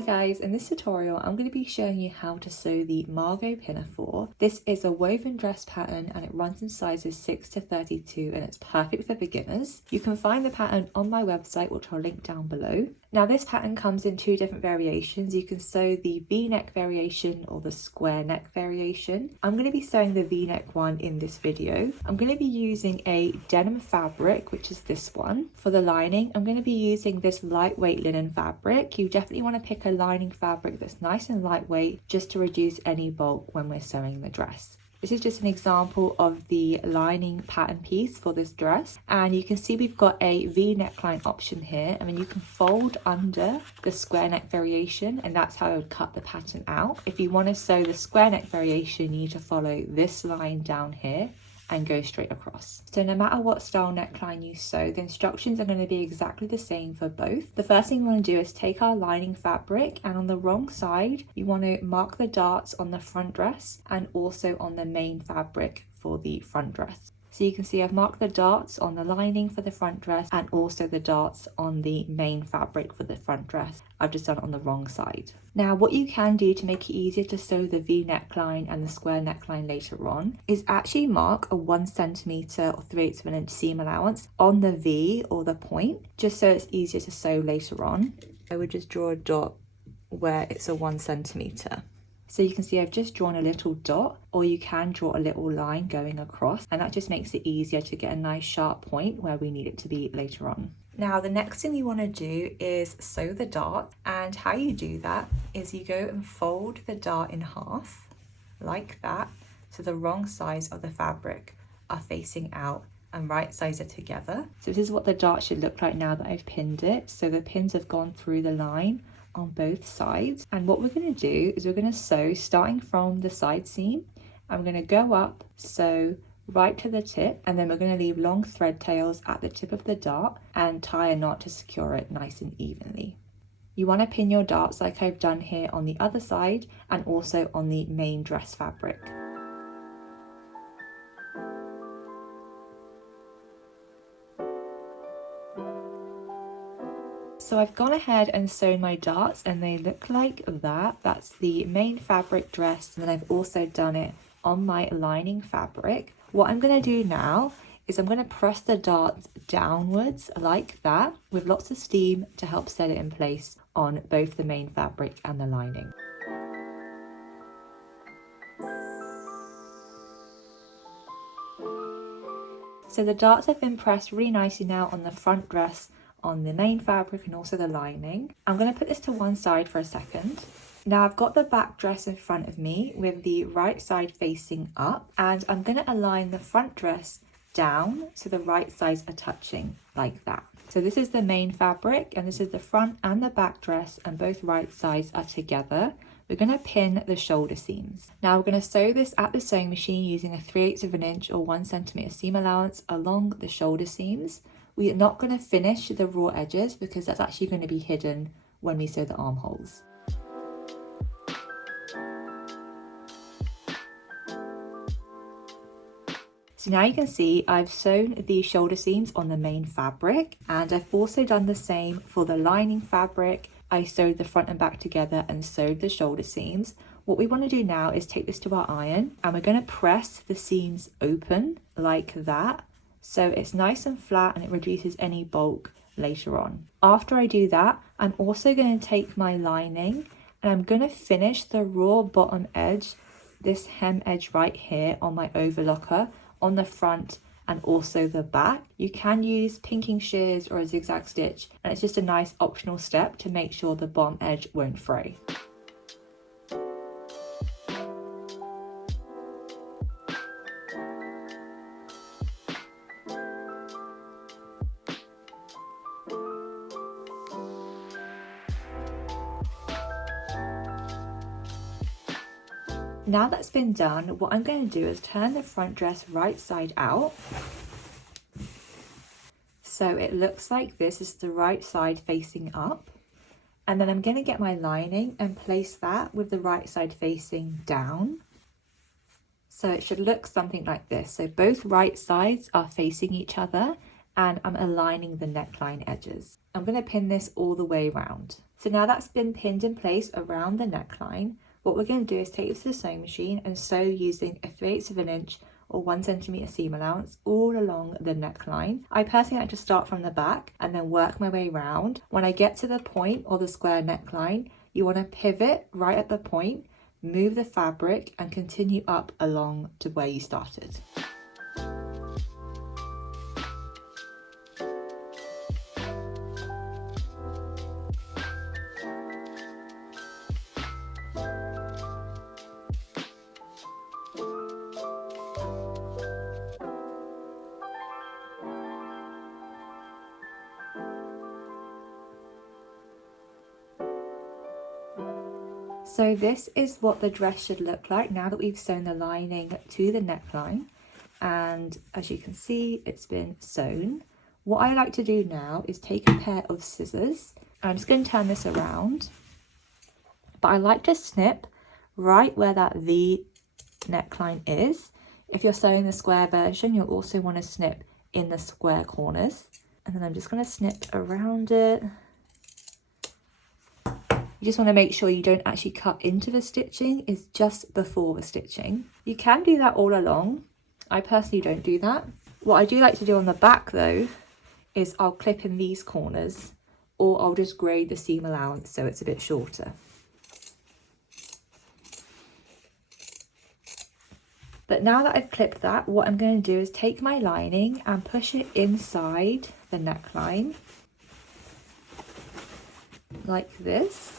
Hi guys, in this tutorial I'm going to be showing you how to sew the Margo Pinafore. This is a woven dress pattern and it runs in sizes 6 to 32 and it's perfect for beginners. You can find the pattern on my website, which I'll link down below. Now this pattern comes in two different variations. You can sew the V-neck variation or the square neck variation. I'm going to be sewing the V-neck one in this video. I'm going to be using a denim fabric, which is this one. For the lining, I'm going to be using this lightweight linen fabric. You definitely want to pick a lining fabric that's nice and lightweight just to reduce any bulk when we're sewing the dress. This is just an example of the lining pattern piece for this dress, and you can see we've got a V neckline option here. I mean, you can fold under the square neck variation, and that's how I would cut the pattern out. If you want to sew the square neck variation, you need to follow this line down here and go straight across. So no matter what style neckline you sew, the instructions are going to be exactly the same for both. The first thing we want to do is take our lining fabric, and on the wrong side you want to mark the darts on the front dress and also on the main fabric for the front dress. So you can see I've marked the darts on the lining for the front dress and also the darts on the main fabric for the front dress. I've just done it on the wrong side. Now what you can do to make it easier to sew the V neckline and the square neckline later on is actually mark a 1 centimeter or 3/8 of an inch seam allowance on the V or the point, just so it's easier to sew later on. I would just draw a dot where it's a 1 centimeter. So you can see I've just drawn a little dot, or you can draw a little line going across, and that just makes it easier to get a nice sharp point where we need it to be later on. Now the next thing you want to do is sew the dart, and how you do that is you go and fold the dart in half like that, so the wrong sides of the fabric are facing out and right sides are together. So this is what the dart should look like now that I've pinned it. So the pins have gone through the line on both sides, and what we're going to do is we're going to sew starting from the side seam, and we're going to go up, sew right to the tip, and then we're going to leave long thread tails at the tip of the dart and tie a knot to secure it nice and evenly. You want to pin your darts like I've done here on the other side and also on the main dress fabric. So I've gone ahead and sewn my darts and they look like that. That's the main fabric dress, and then I've also done it on my lining fabric. What I'm going to do now is I'm going to press the darts downwards like that with lots of steam to help set it in place on both the main fabric and the lining. So the darts have been pressed really nicely now on the front dress, on the main fabric and also the lining. I'm going to put this to one side for a second. Now I've got the back dress in front of me with the right side facing up, and I'm going to align the front dress down so the right sides are touching like that. So this is the main fabric and this is the front and the back dress, and both right sides are together. We're going to pin the shoulder seams. Now we're going to sew this at the sewing machine using a 3/8 of an inch or 1 centimeter seam allowance along the shoulder seams. We are not going to finish the raw edges because that's actually going to be hidden when we sew the armholes. So now you can see I've sewn the shoulder seams on the main fabric, and I've also done the same for the lining fabric. I sewed the front and back together and sewed the shoulder seams. What we want to do now is take this to our iron, and we're going to press the seams open like that, so it's nice and flat and it reduces any bulk later on. After I do that, I'm also going to take my lining and I'm going to finish the raw bottom edge, this hem edge right here on my overlocker, on the front and also the back. You can use pinking shears or a zigzag stitch, and it's just a nice optional step to make sure the bottom edge won't fray. Now that's been done, what I'm going to do is turn the front dress right side out. So it looks like this is the right side facing up. And then I'm going to get my lining and place that with the right side facing down. So it should look something like this. So both right sides are facing each other and I'm aligning the neckline edges. I'm going to pin this all the way around. So now that's been pinned in place around the neckline, what we're going to do is take this to the sewing machine and sew using a 3/8 of an inch or 1 centimetre seam allowance all along the neckline. I personally like to start from the back and then work my way around. When I get to the point or the square neckline, you want to pivot right at the point, move the fabric and continue up along to where you started. So this is what the dress should look like now that we've sewn the lining to the neckline, and as you can see it's been sewn. What I like to do now is take a pair of scissors. I'm just going to turn this around, but I like to snip right where that V neckline is. If you're sewing the square version, you'll also want to snip in the square corners, and then I'm just going to snip around it. You just want to make sure you don't actually cut into the stitching, it's just before the stitching. You can do that all along. I personally don't do that. What I do like to do on the back though, is I'll clip in these corners, or I'll just grade the seam allowance so it's a bit shorter. But now that I've clipped that, what I'm going to do is take my lining and push it inside the neckline, like this.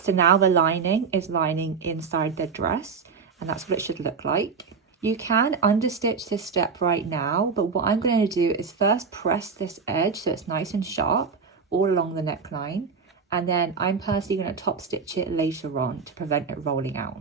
So now the lining is lining inside the dress, and that's what it should look like. You can understitch this step right now, but what I'm going to do is first press this edge so it's nice and sharp all along the neckline, and then I'm personally going to top stitch it later on to prevent it rolling out.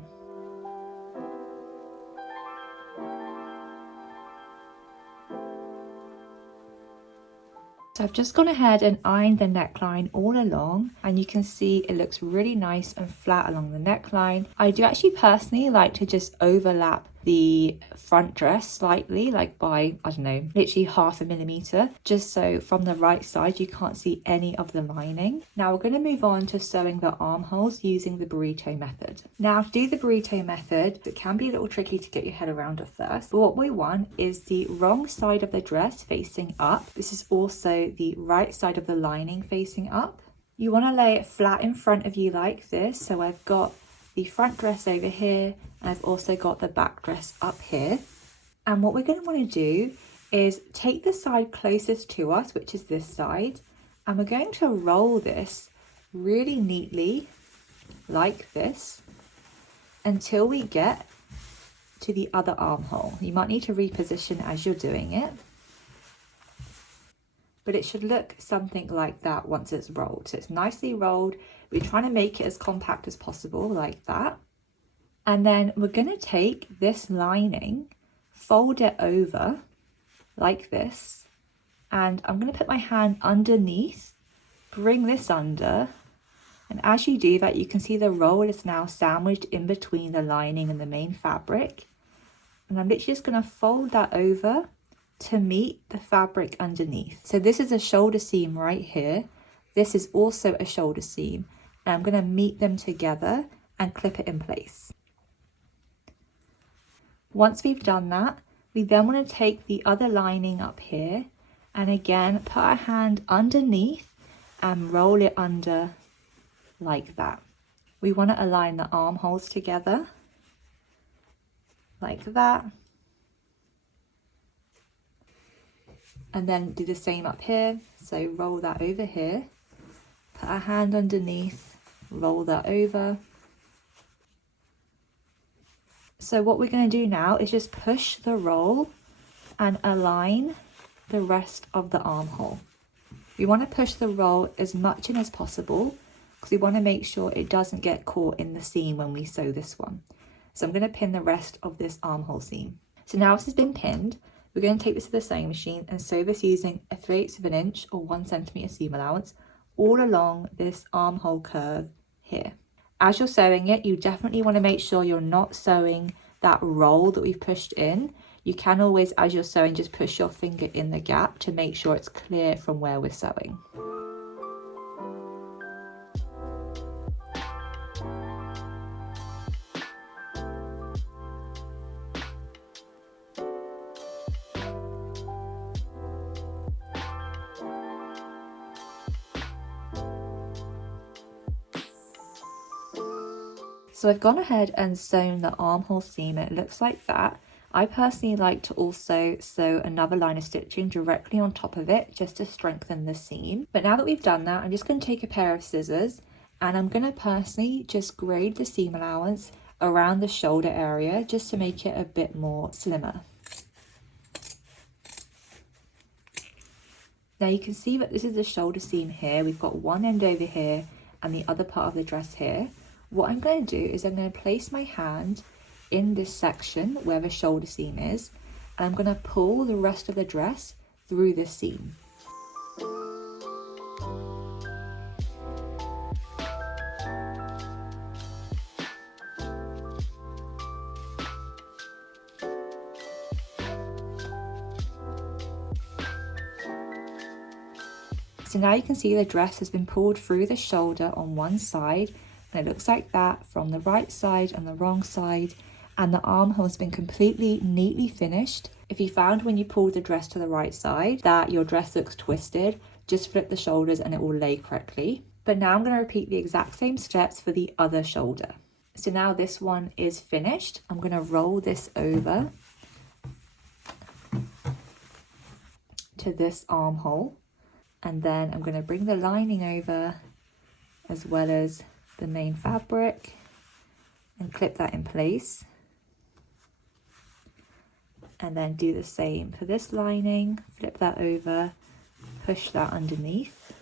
So I've just gone ahead and ironed the neckline all along, and you can see it looks really nice and flat along the neckline. I do actually personally like to just overlap the front dress slightly, like by, I don't know, literally 0.5 millimeter, just so from the right side you can't see any of the lining. Now we're going to move on to sewing the armholes using the burrito method. Now to do the burrito method, it can be a little tricky to get your head around at first, but what we want is the wrong side of the dress facing up. This is also the right side of the lining facing up. You want to lay it flat in front of you like this. So I've got the front dress over here, and I've also got the back dress up here. And what we're going to want to do is take the side closest to us, which is this side, and we're going to roll this really neatly like this until we get to the other armhole. You might need to reposition as you're doing it, but it should look something like that once it's rolled. So it's nicely rolled. We're trying to make it as compact as possible, like that. And then we're going to take this lining, fold it over like this, and I'm going to put my hand underneath, bring this under, and as you do that, you can see the roll is now sandwiched in between the lining and the main fabric. And I'm literally just going to fold that over to meet the fabric underneath. So this is a shoulder seam right here. This is also a shoulder seam, and I'm going to meet them together and clip it in place. Once we've done that, we then want to take the other lining up here and again put our hand underneath and roll it under like that. We want to align the armholes together like that. And then do the same up here. So roll that over here, put our hand underneath, roll that over. So what we're going to do now is just push the roll and align the rest of the armhole. We want to push the roll as much in as possible because we want to make sure it doesn't get caught in the seam when we sew this one. So I'm going to pin the rest of this armhole seam. So now this has been pinned, we're going to take this to the sewing machine and sew this using a 3/8 of an inch or 1 centimetre seam allowance all along this armhole curve here. As you're sewing it, you definitely want to make sure you're not sewing that roll that we've pushed in. You can always, as you're sewing, just push your finger in the gap to make sure it's clear from where we're sewing. So I've gone ahead and sewn the armhole seam. It looks like that. I personally like to also sew another line of stitching directly on top of it just to strengthen the seam. But now that we've done that, I'm just going to take a pair of scissors and I'm going to personally just grade the seam allowance around the shoulder area just to make it a bit more slimmer. Now you can see that this is the shoulder seam here. We've got one end over here and the other part of the dress here. What I'm going to do is I'm going to place my hand in this section where the shoulder seam is, and I'm going to pull the rest of the dress through this seam. So now you can see the dress has been pulled through the shoulder on one side, and it looks like that from the right side and the wrong side, and the armhole has been completely neatly finished. If you found when you pulled the dress to the right side that your dress looks twisted, just flip the shoulders and it will lay correctly. But now I'm going to repeat the exact same steps for the other shoulder. So now this one is finished. I'm going to roll this over to this armhole, and then I'm going to bring the lining over as well as the main fabric and clip that in place, and then do the same for this lining, flip that over, push that underneath,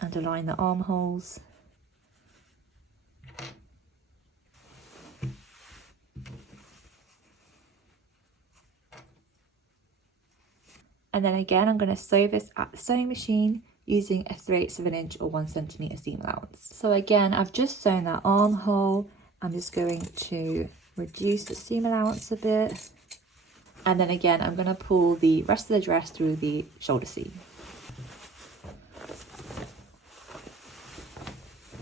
and align the armholes. And then again, I'm going to sew this at the sewing machine using a 3/8 of an inch or 1 centimeter seam allowance. So again, I've just sewn that armhole. I'm just going to reduce the seam allowance a bit. And then again, I'm going to pull the rest of the dress through the shoulder seam.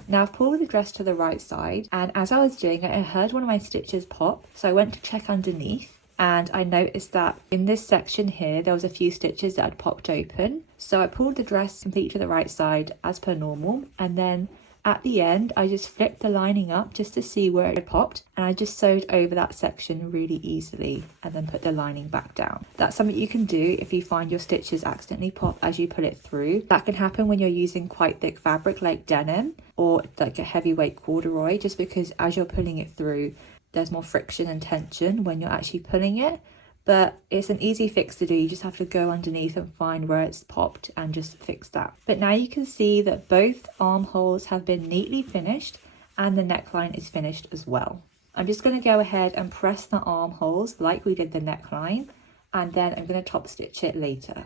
Now I've pulled the dress to the right side, and as I was doing it, I heard one of my stitches pop. So I went to check underneath, and I noticed that in this section here there was a few stitches that had popped open. So I pulled the dress completely to the right side as per normal, and then at the end I just flipped the lining up just to see where it had popped, and I just sewed over that section really easily and then put the lining back down. That's something you can do if you find your stitches accidentally pop as you pull it through. That can happen when you're using quite thick fabric like denim or like a heavyweight corduroy, just because as you're pulling it through there's more friction and tension when you're actually pulling it. But it's an easy fix to do. You just have to go underneath and find where it's popped and just fix that. But now you can see that both armholes have been neatly finished and the neckline is finished as well. I'm just going to go ahead and press the armholes like we did the neckline, and then I'm going to top stitch it later.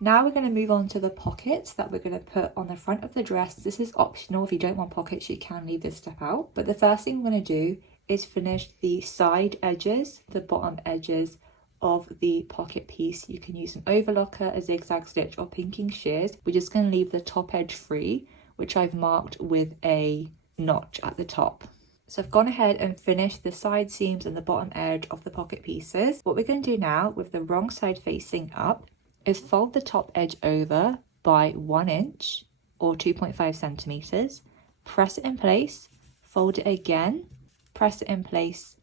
Now we're going to move on to the pockets that we're going to put on the front of the dress. This is optional. If you don't want pockets, you can leave this step out. But the first thing we're going to do is finish the side edges, the bottom edges of the pocket piece. You can use an overlocker, a zigzag stitch, or pinking shears. We're just going to leave the top edge free, which I've marked with a notch at the top. So I've gone ahead and finished the side seams and the bottom edge of the pocket pieces. What we're going to do now, with the wrong side facing up, is fold the top edge over by 1 inch or 2.5 centimeters, press it in place, fold it again, press it in place,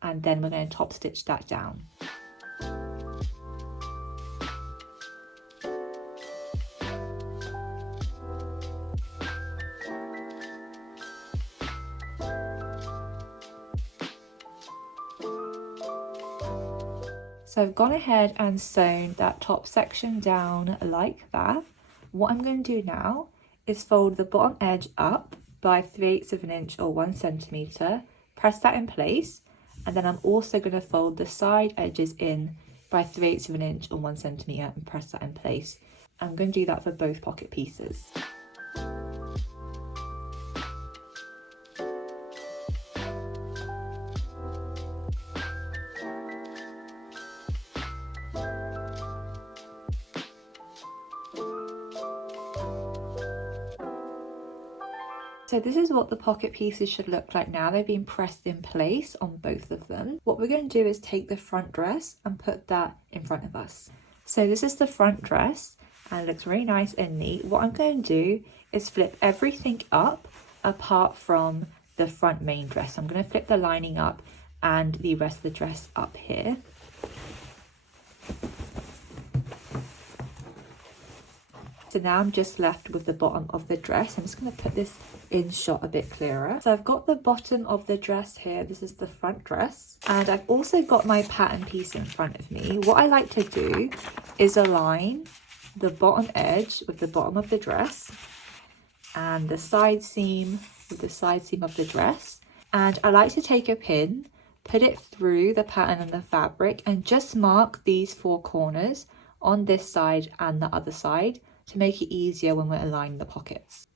and then we're going to top stitch that down. So I've gone ahead and sewn that top section down like that. What I'm going to do now is fold the bottom edge up by 3/8 of an inch or 1 centimeter, press that in place, and then I'm also going to fold the side edges in by 3/8 of an inch or 1 centimeter and press that in place. I'm going to do that for both pocket pieces. So this is what the pocket pieces should look like now. They've been pressed in place on both of them. What we're going to do is take the front dress and put that in front of us. So this is the front dress and it looks really nice and neat. What I'm going to do is flip everything up apart from the front main dress. I'm going to flip the lining up and the rest of the dress up here. So now I'm just left with the bottom of the dress. I'm just going to put this in shot a bit clearer. So I've got the bottom of the dress here. This is the front dress. And I've also got my pattern piece in front of me. What I like to do is align the bottom edge with the bottom of the dress and the side seam with the side seam of the dress. And I like to take a pin, put it through the pattern and the fabric and just mark these 4 corners on this side and the other side to make it easier when we're aligning the pockets.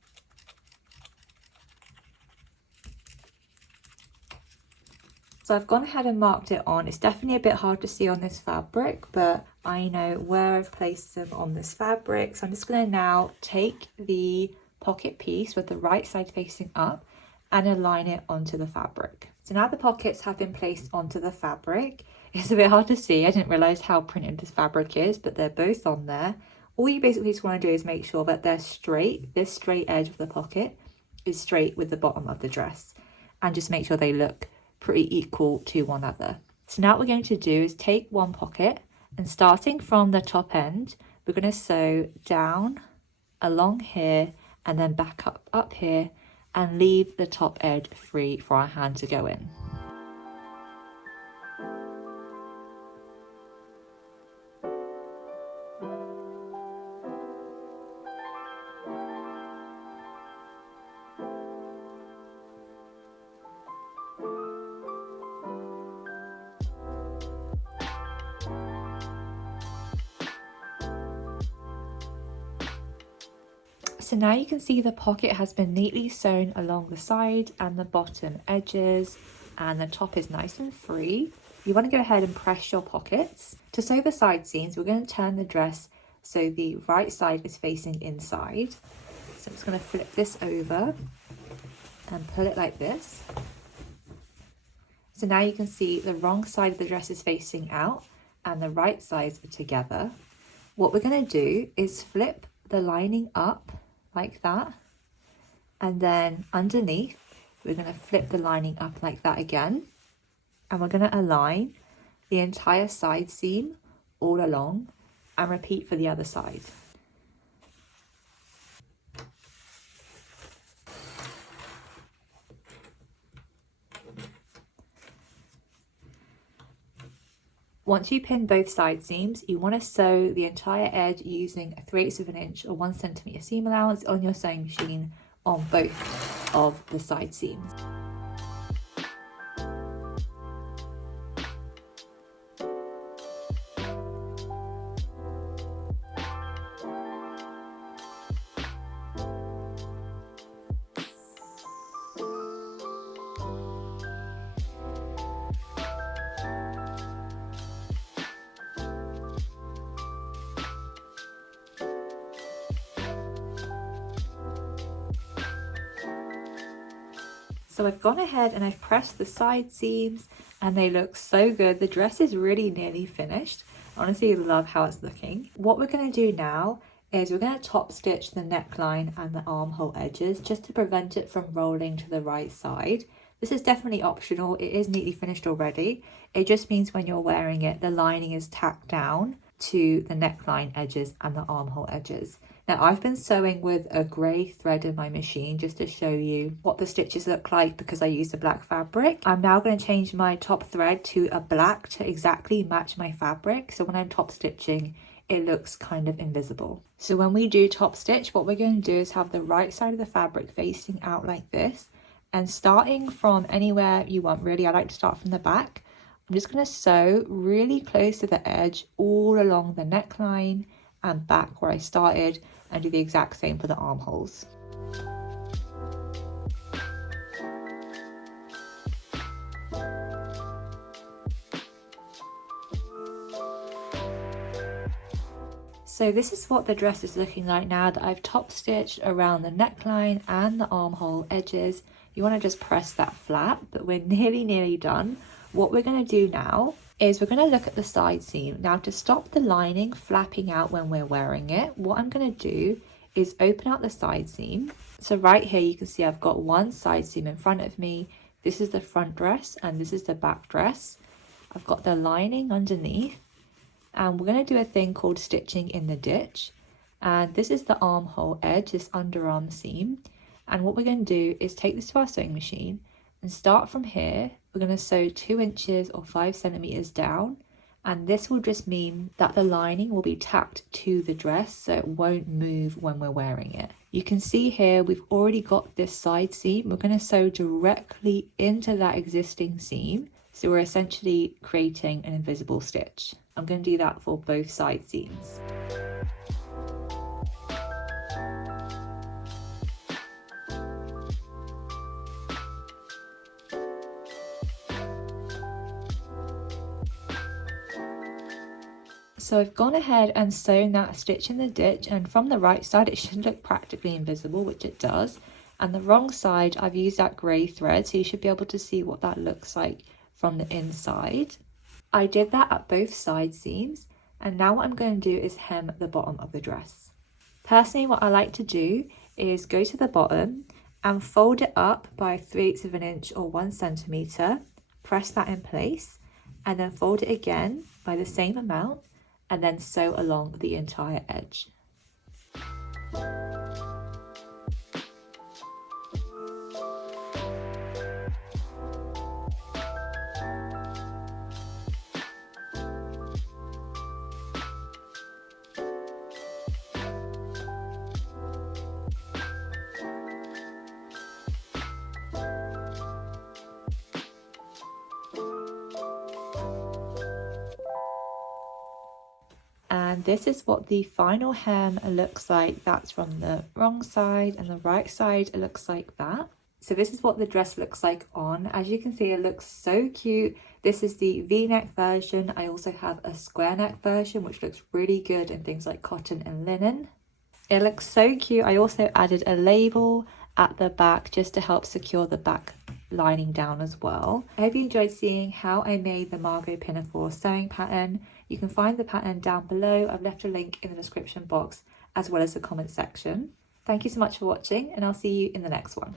So I've gone ahead and marked it on. It's definitely a bit hard to see on this fabric, but I know where I've placed them on this fabric. So I'm just going to now take the pocket piece with the right side facing up and align it onto the fabric. So now the pockets have been placed onto the fabric. It's a bit hard to see. I didn't realize how printed this fabric is, but they're both on there. All you basically just want to do is make sure that they're straight. This straight edge of the pocket is straight with the bottom of the dress, and just make sure they look pretty equal to one another. So now what we're going to do is take one pocket and starting from the top end, we're going to sew down along here and then back up here and leave the top edge free for our hand to go in. So now you can see the pocket has been neatly sewn along the side and the bottom edges, and the top is nice and free. You want to go ahead and press your pockets. To sew the side seams, we're going to turn the dress so the right side is facing inside. So I'm just going to flip this over and pull it like this. So now you can see the wrong side of the dress is facing out and the right sides are together. What we're going to do is flip the lining up like that, and then underneath we're going to flip the lining up like that again, and we're going to align the entire side seam all along and repeat for the other side. Once you pin both side seams, you want to sew the entire edge using a 3/8 of an inch or 1 centimeter seam allowance on your sewing machine on both of the side seams. So I've gone ahead and I've pressed the side seams and they look so good. The dress is really nearly finished. Honestly, I love how it's looking. What we're going to do now is we're going to top stitch the neckline and the armhole edges just to prevent it from rolling to the right side. This is definitely optional. It is neatly finished already. It just means when you're wearing it, the lining is tacked down to the neckline edges and the armhole edges. Now I've been sewing with a grey thread in my machine just to show you what the stitches look like because I used a black fabric. I'm now going to change my top thread to a black to exactly match my fabric, so when I'm top stitching it looks kind of invisible. So when we do top stitch, what we're going to do is have the right side of the fabric facing out like this, and starting from anywhere you want really. I like to start from the back. I'm just going to sew really close to the edge all along the neckline and back where I started, and do the exact same for the armholes. So this is what the dress is looking like now that I've top stitched around the neckline and the armhole edges. You want to just press that flat, but we're nearly done. What we're going to do now is we're going to look at the side seam. Now, to stop the lining flapping out when we're wearing it, what I'm going to do is open out the side seam. So right here you can see I've got one side seam in front of me. This is the front dress and this is the back dress. I've got the lining underneath, and we're going to do a thing called stitching in the ditch. And this is the armhole edge, this underarm seam. And what we're going to do is take this to our sewing machine and start from here. We're going to sew 2 inches or 5 centimeters down, and this will just mean that the lining will be tacked to the dress so it won't move when we're wearing it. You can see here we've already got this side seam. We're going to sew directly into that existing seam, so we're essentially creating an invisible stitch. I'm going to do that for both side seams. So I've gone ahead and sewn that stitch in the ditch, and from the right side it should look practically invisible, which it does, and the wrong side I've used that grey thread, so you should be able to see what that looks like from the inside. I did that at both side seams, and now what I'm going to do is hem the bottom of the dress. Personally, what I like to do is go to the bottom and fold it up by 3/8 of an inch or 1 centimeter, press that in place, and then fold it again by the same amount, and then sew along the entire edge. And this is what the final hem looks like. That's from the wrong side, and the right side it looks like that. So this is what the dress looks like on. As you can see, it looks so cute. This is the V-neck version. I also have a square neck version, which looks really good in things like cotton and linen. It looks so cute. I also added a label at the back just to help secure the back lining down as well. I hope you enjoyed seeing how I made the Margo Pinafore sewing pattern. You can find the pattern down below. I've left a link in the description box as well as the comment section. Thank you so much for watching, and I'll see you in the next one.